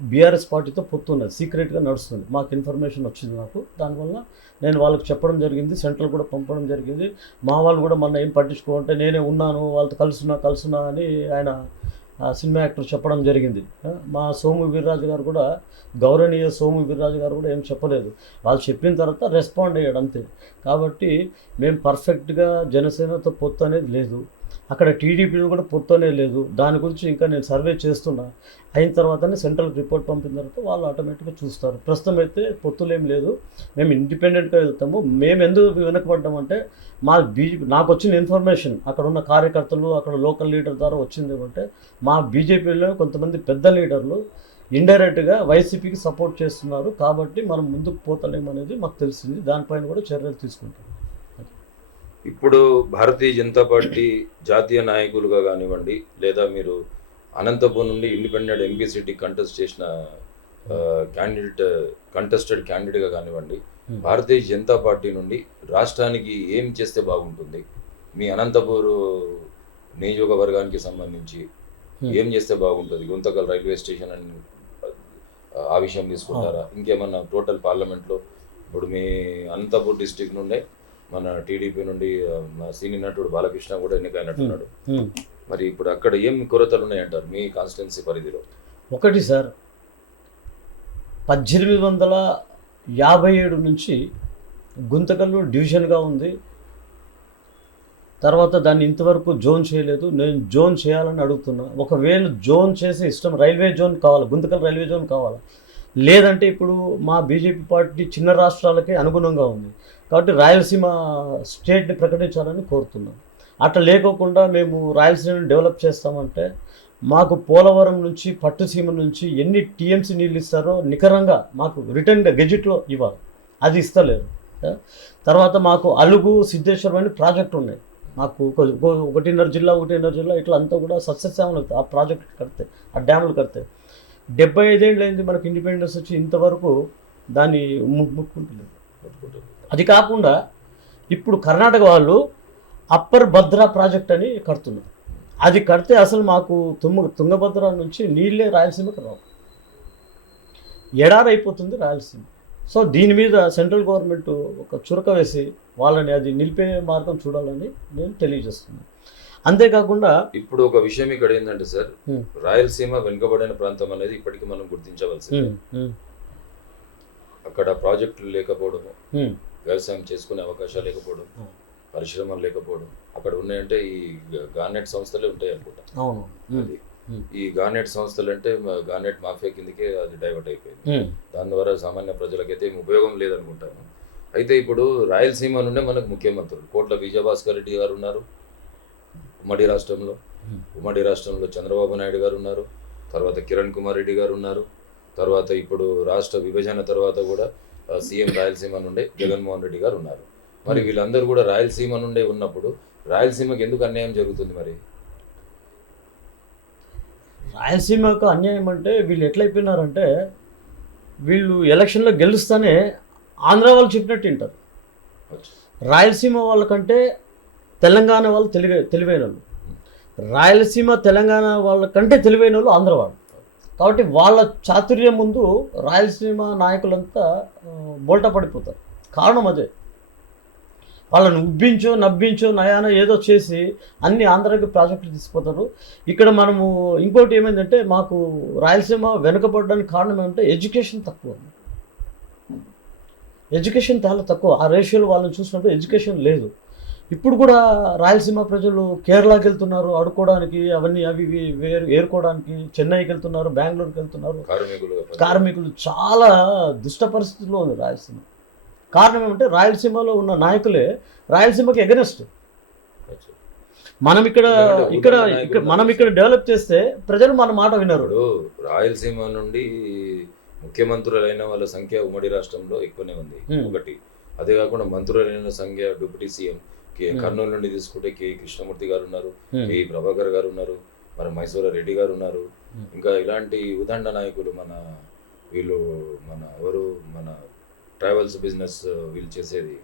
బీఆర్ఎస్ పార్టీతో పొత్తున్నది, సీక్రెట్గా నడుస్తుంది. మాకు ఇన్ఫర్మేషన్ వచ్చింది నాకు. దానివల్ల నేను వాళ్ళకి చెప్పడం జరిగింది, సెంట్రల్ కూడా పంపడం జరిగింది. మా వాళ్ళు కూడా మొన్న ఏం పట్టించుకోమంటే నేనే ఉన్నాను వాళ్ళతో కలుసున్నా అని ఆయన సినిమా యాక్టర్ చెప్పడం జరిగింది. మా సోము వీర్రాజు గారు కూడా, గౌరవనీయ సోము వీర్రాజు గారు కూడా ఏం చెప్పలేదు. వాళ్ళు చెప్పిన తర్వాత రెస్పాండ్ అయ్యాడు అంతే. కాబట్టి మేము పర్ఫెక్ట్గా జనసేనతో పొత్తు అనేది లేదు, అక్కడ టీడీపీలో కూడా పొత్తు అనేది లేదు. దాని గురించి ఇంకా నేను సర్వే చేస్తున్నా. అయిన తర్వాతనే సెంట్రల్ రిపోర్ట్ పంపిన తర్వాత వాళ్ళు ఆటోమేటిక్గా చూస్తారు. ప్రస్తుతం అయితే పొత్తులు ఏం లేదు, మేము ఇండిపెండెంట్గా వెళ్తాము. మేము ఎందుకు వెనకబడ్డామంటే మా నాకు వచ్చిన ఇన్ఫర్మేషన్ అక్కడ ఉన్న కార్యకర్తలు, అక్కడ లోకల్ లీడర్ ద్వారా వచ్చింది ఏమంటే మా బీజేపీలో కొంతమంది పెద్ద లీడర్లు ఇండైరెక్ట్గా వైసీపీకి సపోర్ట్ చేస్తున్నారు. కాబట్టి మనం ముందుకు పోతలేమనేది మాకు తెలిసింది. దానిపైన కూడా చర్యలు తీసుకుంటాం. ఇప్పుడు భారతీయ జనతా పార్టీ జాతీయ నాయకులుగా కానివ్వండి, లేదా మీరు అనంతపురం నుండి ఇండిపెండెంట్ ఎంపీ సీట్కి కంటెస్ట్ చేసిన కంటెస్టెడ్ క్యాండిడేట్గా కానివ్వండి, భారతీయ జనతా పార్టీ నుండి రాష్ట్రానికి ఏం చేస్తే బాగుంటుంది? మీ అనంతపూర్ నియోజకవర్గానికి సంబంధించి ఏం చేస్తే బాగుంటుంది? గుంతకల్ రైల్వే స్టేషన్ అని ఆ విషయం తీసుకుంటారా? ఇంకేమన్నా టోటల్ పార్లమెంట్లో ఇప్పుడు మీ అనంతపూర్ డిస్టిక్ నుండే మన టీడీపీ నుండి మా సీనియర్ నటుడు బాలకృష్ణ కూడా ఎన్నికైనట్టున్నాడు. మరి ఇప్పుడు అక్కడ ఏం కొరతలు ఉన్నాయంటారు మీ కాన్స్టిట్యున్సీ పరిధిలో? ఒకటి సార్, 1857 నుంచి గుంతకల్లు డివిజన్గా ఉంది. తర్వాత దాన్ని ఇంతవరకు జోన్ చేయలేదు. నేను జోన్ చేయాలని అడుగుతున్నా. ఒకవేళ జోన్ చేసే ఇష్టం, రైల్వే జోన్ కావాలి, గుంతకల్ రైల్వే జోన్ కావాలి. లేదంటే ఇప్పుడు మా బీజేపీ పార్టీ చిన్న రాష్ట్రాలకే అనుగుణంగా ఉంది కాబట్టి రాయలసీమ స్టేట్ని ప్రకటించాలని కోరుతున్నాం. అట్లా లేకోకుండా మేము రాయలసీమని డెవలప్ చేస్తామంటే మాకు పోలవరం నుంచి పట్టుసీమ నుంచి ఎన్ని టీఎంసీ నీళ్ళు ఇస్తారో నికరంగా మాకు రిటర్న్గా గెజిట్లో ఇవ్వాలి. అది ఇస్తలేరు. తర్వాత మాకు అలుగు, సిద్ధేశ్వరం అని ప్రాజెక్టు ఉన్నాయి. మాకు 1.5 జిల్లా ఇట్లా అంతా కూడా సస్యశ్యామలు అవుతాయి ఆ ప్రాజెక్ట్ కడితే, ఆ డ్యాములు కడితే. 75 ఏళ్ళు అయింది మనకు ఇండిపెండెన్స్ వచ్చి, ఇంతవరకు దాన్ని ముట్టుకుంటలేదు. అది కాకుండా ఇప్పుడు కర్ణాటక వాళ్ళు అప్పర్ భద్రా ప్రాజెక్ట్ అని కడుతున్నారు. అది కడితే అసలు మాకు తుంగభద్ర నుంచి నీళ్ళే రాయలసీమకు రావు, ఎడారైపోతుంది రాయలసీమ. సో దీని మీద సెంట్రల్ గవర్నమెంట్ ఒక చురక వేసి వాళ్ళని అది నిలిపే మార్గం చూడాలని నేను తెలియజేస్తున్నాను. అంతేకాకుండా ఇప్పుడు ఒక విషయం ఇక్కడ ఏంటంటే సార్, రాయలసీమ వెనుకబడిన ప్రాంతం అనేది ఇప్పటికీ మనం గుర్తించవలసింది. అక్కడ ప్రాజెక్టులు లేకపోవడము, వ్యవసాయం చేసుకునే అవకాశాలు లేకపోవడం, పరిశ్రమలు లేకపోవడం, అక్కడ ఉన్నాయంటే ఈ గార్నెట్ సంస్థలే ఉంటాయి అనుకుంటా. అది ఈ గార్నెట్ సంస్థలు అంటే గార్నెట్ మాఫియా కిందకే అది డైవర్ట్ అయిపోయింది. దాని ద్వారా సామాన్య ప్రజలకైతే ఏం ఉపయోగం లేదనుకుంటాను. అయితే ఇప్పుడు రాయలసీమ నుండే మనకు ముఖ్యమంత్రులు కోట్ల విజయభాస్కర్ రెడ్డి గారు ఉన్నారు ఉమ్మడి రాష్ట్రంలో. ఉమ్మడి రాష్ట్రంలో చంద్రబాబు నాయుడు గారు ఉన్నారు, తర్వాత కిరణ్ కుమార్ రెడ్డి గారు ఉన్నారు, తర్వాత ఇప్పుడు రాష్ట్ర విభజన తర్వాత కూడా సీఎం రాయలసీమ నుండే జగన్మోహన్ రెడ్డి గారు ఉన్నారు. మరి వీళ్ళందరూ కూడా రాయలసీమ నుండే ఉన్నప్పుడు రాయలసీమకి ఎందుకు అన్యాయం జరుగుతుంది? మరి రాయలసీమకు అన్యాయం అంటే వీళ్ళు ఎట్లయిపోయినారంటే, వీళ్ళు ఎలక్షన్లో గెలుస్తానే ఆంధ్ర వాళ్ళు చెప్పినట్టు వింటారు. రాయలసీమ వాళ్ళకంటే తెలంగాణ వాళ్ళు తెలివైన వాళ్ళు, రాయలసీమ తెలంగాణ వాళ్ళకంటే తెలివైన వాళ్ళు ఆంధ్ర వాళ్ళు. కాబట్టి వాళ్ళ చాతుర్యం ముందు రాయలసీమ నాయకులంతా బోల్టా పడిపోతారు. కారణం అదే. వాళ్ళని నవ్వించో నయానో ఏదో చేసి అన్ని ఆంధ్రాకి ప్రాజెక్టులు తీసుకుపోతారు. ఇక్కడ మనము ఇంకోటి ఏమైందంటే, మాకు రాయలసీమ వెనుకబడడానికి కారణం ఏమంటే ఎడ్యుకేషన్ తక్కువ. ఎడ్యుకేషన్ చాలా తక్కువ. ఆ రేషియోలో వాళ్ళని చూసినప్పుడు ఎడ్యుకేషన్ లేదు. ఇప్పుడు కూడా రాయలసీమ ప్రజలు కేరళకి వెళ్తున్నారు ఆడుకోవడానికి, అవన్నీ అవి ఏరుకోవడానికి, చెన్నైకి వెళ్తున్నారు, బెంగళూరుకి వెళ్తున్నారు. కార్మికులు చాలా దుష్ట పరిస్థితుల్లో ఉంది రాయలసీమ. కారణం ఏమంటే రాయలసీమలో ఉన్న నాయకులే రాయలసీమకి ఎగనెస్ట్. మనం ఇక్కడ ఎందుకంటే ఇక్కడ ఉదండ ఇక్కడ నాయకుడు మనం ఇక్కడ డెవలప్ చేస్తే ప్రజలు మన మాట వినరు. ఇప్పుడు రాయలసీమ నుండి ముఖ్యమంత్రులైన వాళ్ళ సంఖ్య ఉమ్మడి రాష్ట్రంలో ఎక్కువనే ఉంది ఒకటి. అదే కాకుండా మంత్రులైన సంఖ్య డిప్యూటీ సీఎం కర్నూలు నుండి తీసుకుంటే కె కృష్ణమూర్తి గారు ఉన్నారు, కె ప్రభాకర్ గారు ఉన్నారు, మరి మైసూర రెడ్డి గారు ఉన్నారు. ఇంకా ఇలాంటి ఉదండ నాయకులు వీళ్ళు ఎవరు మన ట్రావెల్స్ బిజినెస్ వీళ్ళు చేసేది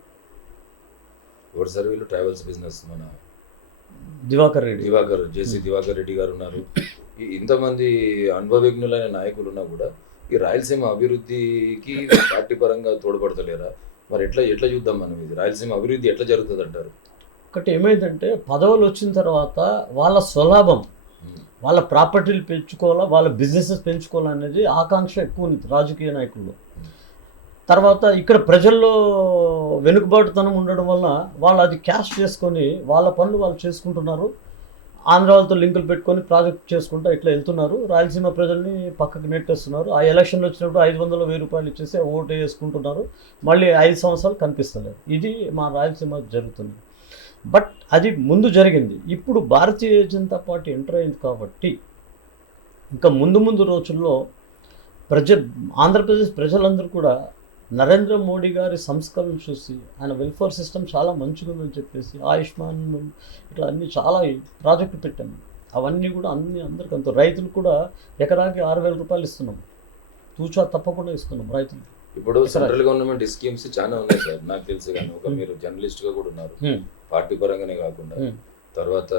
ఎవరు సార్ వీళ్ళు ట్రావెల్స్ బిజినెస్ మన దివాకర్ జేసీ దివాకర్ రెడ్డి గారు ఉన్నారు. ఇంతమంది అనుభవజ్ఞులైన నాయకులు ఉన్నా కూడా ఈ రాయలసీమ అభివృద్ధికి పార్టీ పరంగా తోడ్పడతలేరా? మరి ఎట్లా చూద్దాం మనం ఇది రాయలసీమ అభివృద్ధి ఎట్లా జరుగుతుంది అంటారు? ఒకటి ఏమైందంటే పదవులు వచ్చిన తర్వాత వాళ్ళ స్వలాభం, వాళ్ళ ప్రాపర్టీలు పెంచుకోవాలా, వాళ్ళ బిజినెసెస్ పెంచుకోవాలనేది ఆకాంక్ష ఎక్కువ ఉంది రాజకీయ నాయకుల్లో. తర్వాత ఇక్కడ ప్రజల్లో వెనుకబాటుతనం ఉండడం వల్ల వాళ్ళు అది క్యాష్ చేసుకొని వాళ్ళ పనులు వాళ్ళు చేసుకుంటున్నారు. ఆంధ్ర వాళ్ళతో లింకులు పెట్టుకొని ప్రాజెక్ట్ చేసుకుంటూ ఇట్లా వెళ్తున్నారు. రాయలసీమ ప్రజల్ని పక్కకు నెట్టేస్తున్నారు. ఆ ఎలక్షన్లు వచ్చినప్పుడు 500 1000 రూపాయలు ఇచ్చేసి ఓటు వేసుకుంటున్నారు. మళ్ళీ 5 సంవత్సరాలు కనిపిస్తలేదు. ఇది మా రాయలసీమ జరుగుతుంది. బట్ అది ముందు జరిగింది. ఇప్పుడు భారతీయ జనతా పార్టీ ఎంటర్ అయింది కాబట్టి ఇంకా ముందు రోజుల్లో ఆంధ్రప్రదేశ్ ప్రజలందరూ కూడా నరేంద్ర మోడీ గారి సంస్కరణ చూసి ఆయన వెల్ఫేర్ సిస్టమ్ చాలా మంచిగా ఉందని చెప్పేసి ఆయుష్మాన్ ఇట్లా అన్నీ చాలా ప్రాజెక్టులు పెట్టాము. అవన్నీ కూడా అందరికీ అంత రైతులు కూడా ఎకరాకి 6000 రూపాయలు ఇస్తున్నాం. తూచా తప్పకుండా ఇస్తున్నాం రైతులు. ఇప్పుడు సెంట్రల్ గవర్నమెంట్ స్కీమ్స్ చాలా ఉన్నాయి సార్ నాకు తెలుసు. కానీ మీరు జర్నలిస్ట్ గా కూడా ఉన్నారు, పార్టీ పరంగానే కాకుండా. తర్వాత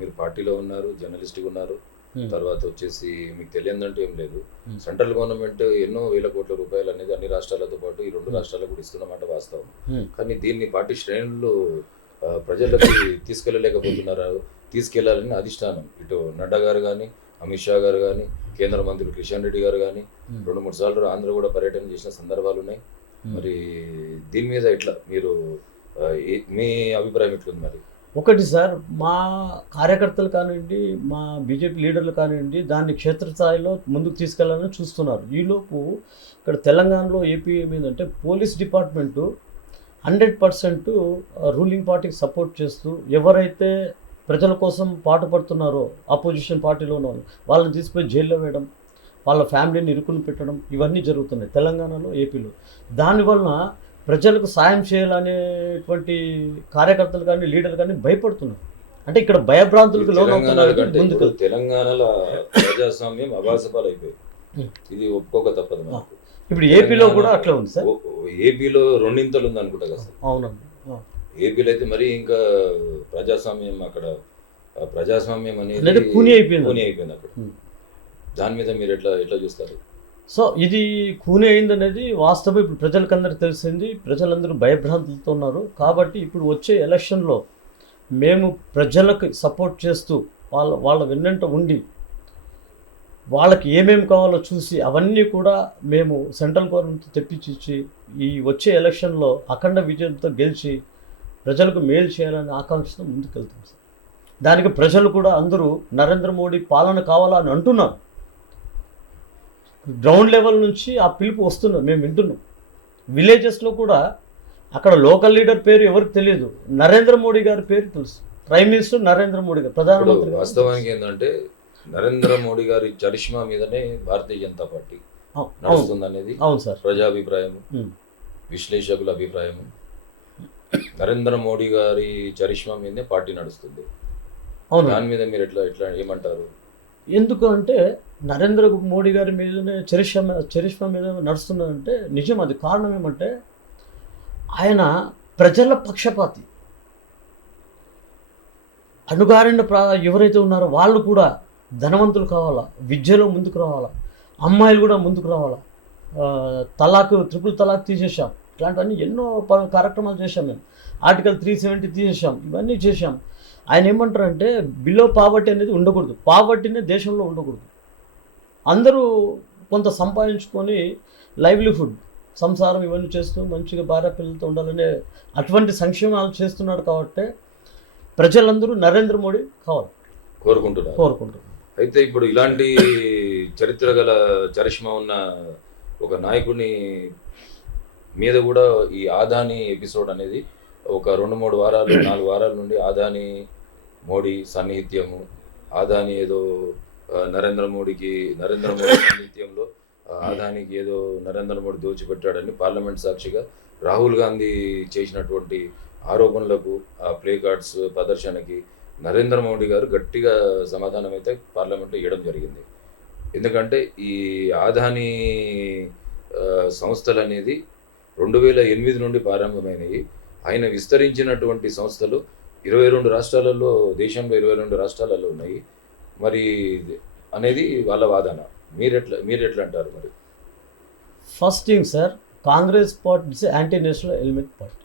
మీరు పార్టీలో ఉన్నారు, జర్నలిస్ట్ గా ఉన్నారు. తర్వాత వచ్చేసి మీకు తెలియదంటూ ఏం లేదు, సెంట్రల్ గవర్నమెంట్ ఎన్నో వేల కోట్ల రూపాయలు అనేది అన్ని రాష్ట్రాలతో పాటు ఈ 2 రాష్ట్రాలకు కూడా ఇస్తున్నమాట వాస్తవం. కానీ దీన్ని పార్టీ శ్రేణులు ప్రజలకు తీసుకెళ్లాలని అధిష్టానం ఇటు నడ్డా గారు కానీ, అమిత్ షా గారు కానీ, కేంద్ర మంత్రులు కిషన్ రెడ్డి గారు కానీ 2-3 సార్లు ఆంధ్ర కూడా పర్యటన చేసిన సందర్భాలు ఉన్నాయి. మరి దీని మీద ఎట్లా మీరు మీ అభిప్రాయం ఎట్లుంది? మరి ఒకటి సార్, మా కార్యకర్తలు కానివ్వండి, మా బీజేపీ లీడర్లు కానివ్వండి, దాన్ని క్షేత్రస్థాయిలో ముందుకు తీసుకెళ్లాలని చూస్తున్నారు. ఈలోపు ఇక్కడ తెలంగాణలో ఏపీ ఏమైందంటే పోలీస్ డిపార్ట్మెంటు 100% రూలింగ్ పార్టీకి సపోర్ట్ చేస్తూ ఎవరైతే ప్రజల కోసం పాటుపడుతున్నారో ఆపోజిషన్ పార్టీలో ఉన్న వాళ్ళని తీసుకుపోయి జైల్లో వేయడం, వాళ్ళ ఫ్యామిలీని ఇరుకుని పెట్టడం, ఇవన్నీ జరుగుతున్నాయి తెలంగాణలో, ఏపీలో. దానివలన ప్రజలకు సాయం చేయాలనేటువంటి కార్యకర్తలు కానీ లీడర్లు కానీ భయపడుతున్నారు. అంటే ఇక్కడ భయభ్రాంతులకు లోనవుతున్నారు. తెలంగాణలో ప్రజాస్వామ్యం అభాసపాలైపోయింది, ఇది ఒప్పుకోక తప్పదు మనకు. ఇప్పుడు ఏపీలో కూడా అట్లా ఉంది సార్. ఏపీలో 2 ఇంతలు ఉంది అనుకుంటా కదా సార్. అవునండి. ఏపీలో అయితే మరి ఇంకా ప్రజాస్వామ్యం ప్రజాస్వామ్యం అనేది కూని అయిపోయింది అక్కడ. దాని మీద మీరు ఎట్లా చూస్తారు? సో ఇది కూని అయిందనేది వాస్తవం. ఇప్పుడు ప్రజలకందరికీ తెలిసింది. ప్రజలందరూ భయభ్రాంతులతో ఉన్నారు. కాబట్టి ఇప్పుడు వచ్చే ఎలక్షన్లో మేము ప్రజలకు సపోర్ట్ చేస్తూ వాళ్ళ వెన్నంట ఉండి వాళ్ళకి ఏమేమి కావాలో చూసి అవన్నీ కూడా మేము సెంట్రల్ గవర్నమెంట్ తెప్పించి ఈ వచ్చే ఎలక్షన్లో అఖండ విజయంతో గెలిచి ప్రజలకు మేలు చేయాలనే ఆకాంక్షతో ముందుకెళ్తాం సార్. దానికి ప్రజలు కూడా అందరూ నరేంద్ర మోడీ పాలన కావాలని అంటున్నారు. గ్రౌండ్ లెవెల్ నుంచి ఆ పిలుపు వస్తున్నారు, మేము వింటున్నాం. విలేజెస్లో కూడా అక్కడ లోకల్ లీడర్ పేరు ఎవరికి తెలియదు, నరేంద్ర మోడీ గారి పేరు తెలుసు. ప్రైమ్ మినిస్టర్ నరేంద్ర మోడీ గారు, ప్రధానమంత్రి. వాస్తవానికి ఏంటంటే నరేంద్ర మోడీ గారి చరిష్మా మీదనే భారతీయ జనతా పార్టీ నడుస్తుంది అనేది అవును సార్ ప్రజాభిప్రాయం, విశ్లేషకుల అభిప్రాయం. నరేంద్ర మోడీ గారి చరిష్మా మీదనే పార్టీ నడుస్తుంది. అవును, దాని మీద మీరు ఎట్లా ఏమంటారు? ఎందుకు అంటే నరేంద్ర మోడీ గారి మీదనే చరిష్మా మీద నడుస్తున్నదంటే నిజం. అది కారణం ఏమంటే ఆయన ప్రజల పక్షపాతి. అణుగారిన ఎవరైతే ఉన్నారో వాళ్ళు కూడా ధనవంతులు కావాలా, విద్యలో ముందుకు రావాలా, అమ్మాయిలు కూడా ముందుకు రావాలా. ట్రిపుల్ తలాక్ తీసేసాం. ఇట్లాంటివన్నీ ఎన్నో కార్యక్రమాలు చేశాం మేము. ఆర్టికల్ 370 తీసేసాం. ఇవన్నీ చేశాం. ఆయన ఏమంటారంటే బిలో పావర్టీ అనేది ఉండకూడదు, పావర్టీనే దేశంలో ఉండకూడదు. అందరూ కొంత సంపాదించుకొని లైవ్లీహుడ్, సంసారం ఇవన్నీ చేస్తూ మంచిగా భార్య పిల్లలతో ఉండాలనే అటువంటి సంక్షేమాలు చేస్తున్నాడు. కాబట్టి ప్రజలందరూ నరేంద్ర మోడీ కోరుకుంటున్నారు. అయితే ఇప్పుడు ఇలాంటి చరిత్ర గల చరిష్మా ఉన్న ఒక నాయకుడిని మీద కూడా ఈ ఆదాని ఎపిసోడ్ అనేది ఒక 2-3 వారాలు 4 వారాల నుండి ఆదాని మోడీ సాన్నిహిత్యము, ఆదాని ఏదో నరేంద్ర మోడీ సాన్నిహిత్యంలో ఆదానికి ఏదో నరేంద్ర మోడీ దోచిపెట్టాడని పార్లమెంట్ సాక్షిగా రాహుల్ గాంధీ చేసినటువంటి ఆరోపణలకు ఆ ప్లే కార్డ్స్ ప్రదర్శనకి నరేంద్ర మోడీ గారు గట్టిగా సమాధానం అయితే పార్లమెంట్లో ఇవ్వడం జరిగింది. ఎందుకంటే ఈ ఆదాని సంస్థలు అనేది 2008 నుండి ప్రారంభమైనవి. ఆయన విస్తరించినటువంటి సంస్థలు 22 రాష్ట్రాలలో, దేశంలో 22 రాష్ట్రాలలో ఉన్నాయి మరి అనేది వాళ్ళ వాదన. మీరెట్లా అంటారు మరి? First thing sir, Congress party is anti national element party.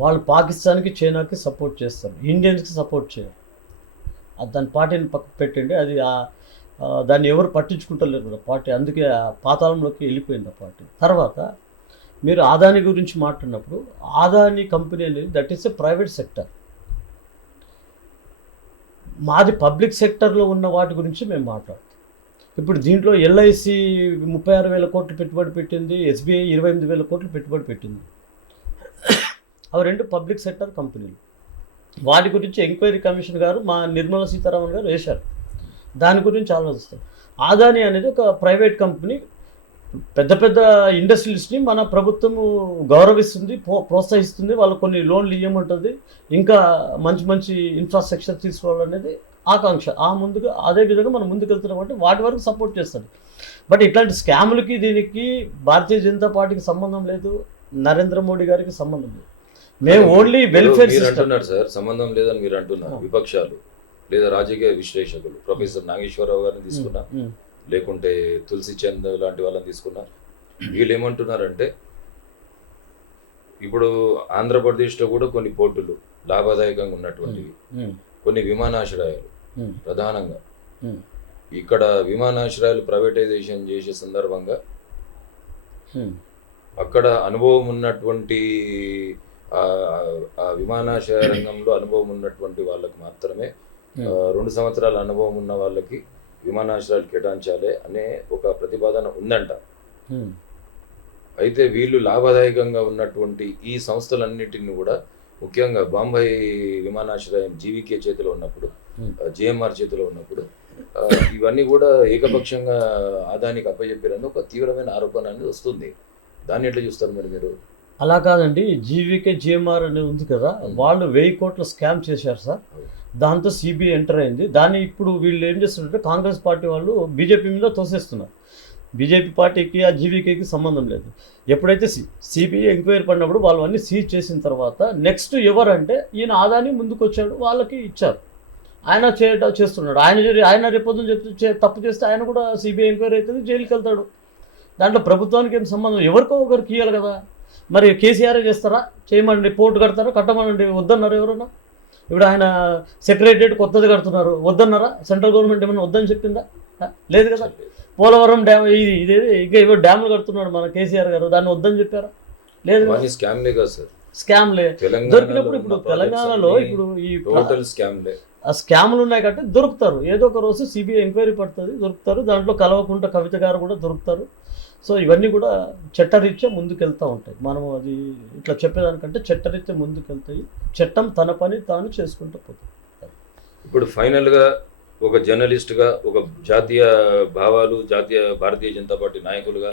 వాళ్ళు పాకిస్తాన్కి, చైనాకి సపోర్ట్ చేస్తారు, ఇండియన్స్కి సపోర్ట్ చేయరు. దాని పార్టీని పక్కకు పెట్టండి, అది దాన్ని ఎవరు పట్టించుకుంటలేరు కదా పార్టీ, అందుకే ఆ పాతాళంలోకి వెళ్ళిపోయింది ఆ పార్టీ. తర్వాత మీరు ఆదాని గురించి మాట్లాడినప్పుడు, ఆదాని కంపెనీ అనేది that is a private sector. మాది పబ్లిక్ సెక్టర్లో ఉన్న వాటి గురించి మేము మాట్లాడుతాం. ఇప్పుడు దీంట్లో ఎల్ఐసి 36,000 కోట్లు పెట్టుబడి పెట్టింది, ఎస్బీఐ 28,000 కోట్లు పెట్టుబడి పెట్టింది. అవి రెండు పబ్లిక్ సెక్టర్ కంపెనీలు. వాటి గురించి ఎంక్వైరీ కమిషన్ గారు మా నిర్మలా సీతారామన్ గారు వేశారు. దాని గురించి ఆలోచిస్తాం. ఆదాని అనేది ఒక ప్రైవేట్ కంపెనీ. పెద్ద పెద్ద ఇండస్ట్రీస్ని మన ప్రభుత్వము గౌరవిస్తుంది, ప్రోత్సహిస్తుంది. వాళ్ళు కొన్ని లోన్లు ఇవ్వమంటుంది, ఇంకా మంచి మంచి ఇన్ఫ్రాస్ట్రక్చర్ తీసుకోవాలనేది ఆకాంక్ష. ముందుగా అదే విధంగా మనం ముందుకు వెళ్తున్నాం అంటే వాటి వరకు సపోర్ట్ చేస్తుంది. బట్ ఇట్లాంటి స్కాములకి దీనికి భారతీయ జనతా పార్టీకి సంబంధం లేదు, నరేంద్ర మోడీ గారికి సంబంధం లేదు. మేము ఓన్లీ వెల్ఫేర్ అంటున్నారు సార్, సంబంధం లేదని మీరు అంటున్నారు. విపక్షాలు లేదా రాజకీయ విశ్లేషకులు ప్రొఫెసర్ నాగేశ్వరరావు గారిని తీసుకున్నా, లేకుంటే తులసి చంద్ లాంటి వాళ్ళని తీసుకున్నా, వీళ్ళు ఏమంటున్నారంటే ఇప్పుడు ఆంధ్రప్రదేశ్లో కూడా కొన్ని పోర్టులు లాభదాయకంగా ఉన్నటువంటివి, కొన్ని విమానాశ్రయాలు ప్రధానంగా ఇక్కడ విమానాశ్రయాలు ప్రైవేటైజేషన్ చేసే సందర్భంగా అక్కడ అనుభవం ఉన్నటువంటి ఆ విమానాశ్రయ రంగంలో అనుభవం ఉన్నటువంటి వాళ్ళకి మాత్రమే 2 సంవత్సరాల అనుభవం ఉన్న వాళ్ళకి విమానాశ్రయాలు కేటాయించాలి అనే ఒక ప్రతిపాదన ఉందంట. అయితే వీళ్ళు లాభదాయకంగా ఉన్నటువంటి ఈ సంస్థలన్నిటిని కూడా, ముఖ్యంగా బాంబే విమానాశ్రయం జీవీకే చేతిలో ఉన్నప్పుడు, జిఎంఆర్ చేతిలో ఉన్నప్పుడు, ఇవన్నీ కూడా ఏకపక్షంగా ఆదానికి అప్పచెప్పారని ఒక తీవ్రమైన ఆరోపణ అనేది వస్తుంది. దాన్ని ఎట్లా చూస్తారు మరి మీరు? అలా కాదండి, జీవీకే జిఎంఆర్ అనేది ఉంది కదా, వాళ్ళు 1000 కోట్ల స్కామ్ చేశారు సార్. దాంతో సిబిఐ ఎంటర్ అయింది. దాన్ని ఇప్పుడు వీళ్ళు ఏం చేస్తున్నారంటే కాంగ్రెస్ పార్టీ వాళ్ళు బీజేపీ మీద తోసేస్తున్నారు. బీజేపీ పార్టీకి ఆ జీవీకేకి సంబంధం లేదు. ఎప్పుడైతే సిబిఐ ఎంక్వైరీ పడినప్పుడు వాళ్ళు అన్నీ సీజ్ చేసిన తర్వాత నెక్స్ట్ ఎవరంటే ఈయన ఆదాని ముందుకు వచ్చాడు, వాళ్ళకి ఇచ్చారు. ఆయన చేస్తున్నాడు. ఆయన రేపొద్దున చెప్తే తప్పు చేస్తే ఆయన కూడా సిబిఐ ఎంక్వైరీ అవుతుంది, జైలుకి వెళ్తాడు. దాంట్లో ప్రభుత్వానికి ఏం సంబంధం? ఎవరికో ఒకరికి ఇవ్వాలి కదా. మరి కేసీఆర్ చేస్తారా? చేయమండి, పోర్టు కడతారా? కట్టమనండి, వద్దన్నారు ఎవరన్నా? ఇప్పుడు ఆయన సెక్రటరియట్ కొత్తది కడుతున్నారు, వద్దన్నారా? సెంట్రల్ గవర్నమెంట్ ఏమైనా వద్దని చెప్పిందా? లేదు కదా. పోలవరం డ్యామ్ ఇదే ఇంకా ఇవో డ్యాములు కడుతున్నాడు మన కేసీఆర్ గారు, దాన్ని వద్దని చెప్పారా? లేదు. స్కామ్లే దొరికినప్పుడు ఇప్పుడు తెలంగాణలో ఇప్పుడు ఈ స్కామ్లు ఉన్నాయి కాబట్టి దొరుకుతారు. ఏదో ఒక రోజు సిబిఐ ఎంక్వైరీ పడుతుంది, దొరుకుతారు. దాంట్లో కల్వకుంట్ల కవిత గారు కూడా దొరుకుతారు. సో ఇవన్నీ కూడా చట్టరీత్యా ముందుకెళ్తూ ఉంటాయి. మనం అది ఇట్లా చెప్పేదానికంటే చట్టరీత్యా ముందుకెళ్తాయి. చట్టం తన పని తాను చేసుకుంటూ పోతుంది. ఇప్పుడు ఫైనల్గా ఒక జర్నలిస్ట్గా, ఒక జాతీయ భావాలు, భారతీయ జనతా పార్టీ నాయకులుగా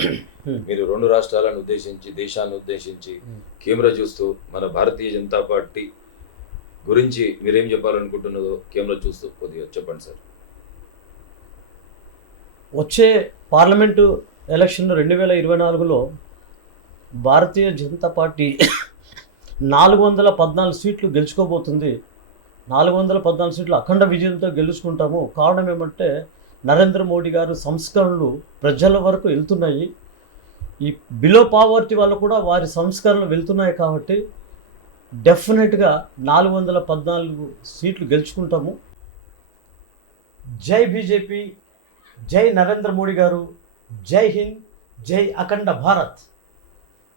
మీరు 2 రాష్ట్రాలను ఉద్దేశించి, దేశాన్ని ఉద్దేశించి కెమెరా చూస్తూ మన భారతీయ జనతా పార్టీ గురించి మీరేం చెప్పాలనుకుంటున్నదో కెమెరా చూస్తూ కొద్దిగా చెప్పండి సార్. వచ్చే parliament election 2024లో Bharatiya Janata party 414 సీట్లు గెలుచుకోబోతుంది. 414 సీట్లు అఖండ విజయంతో గెలుచుకుంటాము. కారణం ఏమంటే నరేంద్ర మోడీ గారు సంస్కరణలు ప్రజల వరకు వెళ్తున్నాయి. ఈ బిలో పావర్టీ వాళ్ళు కూడా వారి సంస్కరణలు వెళ్తున్నాయి కాబట్టి డెఫినెట్గా 414 సీట్లు గెలుచుకుంటాము. జై బీజేపీ, జై నరేంద్ర మోడీ గారు, జై హింద్, జై అఖండ భారత్.